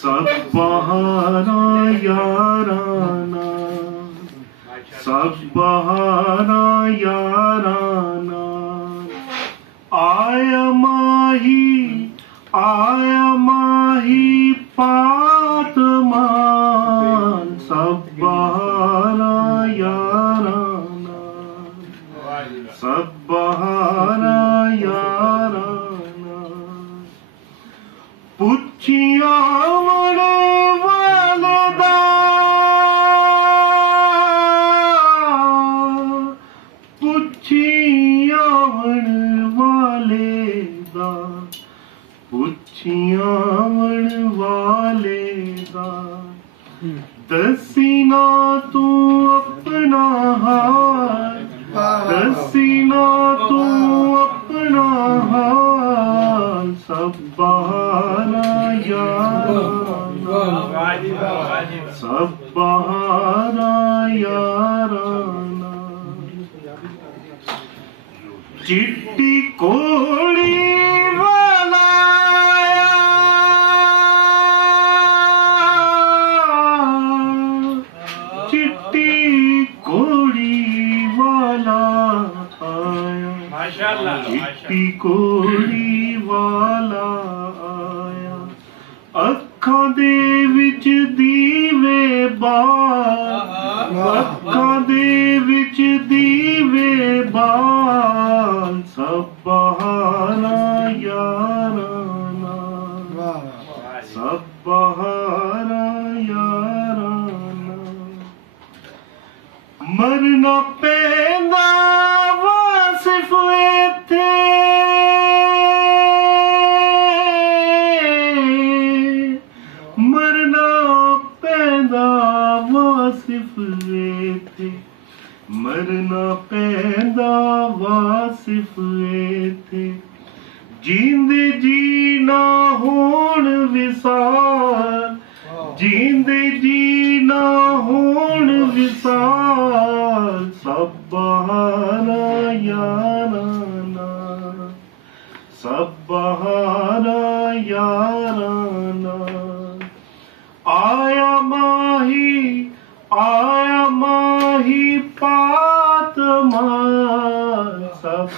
सब बहारा याराना, सब बहारा याराना। आया माही पातमान, सब बहारा याराना, सब बहारा याराना। पुछिया वाले दा, पुछिया वाले दा, पुछिया वाले दा। दसी ना तू अपना हाल, दसी ना तू अपना हाल। सब बहारा याराना, सब बहारा याराना। चिट्टी कोड़ी वाला आया, चिट्टी कोड़ी वाला आया, चिट्टी कोड़ी वाला आया। अखां दे विच दीवे बाल, अखां दे विच दीवे बाल। सब बहारा याराना, सब बहारा याराना। मरना पैंदा वासिफ इत्थे, मरना पैंदा वासिफ इत्थे, मरना पैंदा वासिफ इत्थे। जींदे जी ना होण विसाल, जींदे जी ना होण विसाल। सब बहारा याराना, सब बहारा याराना। आया माही पातमान, सब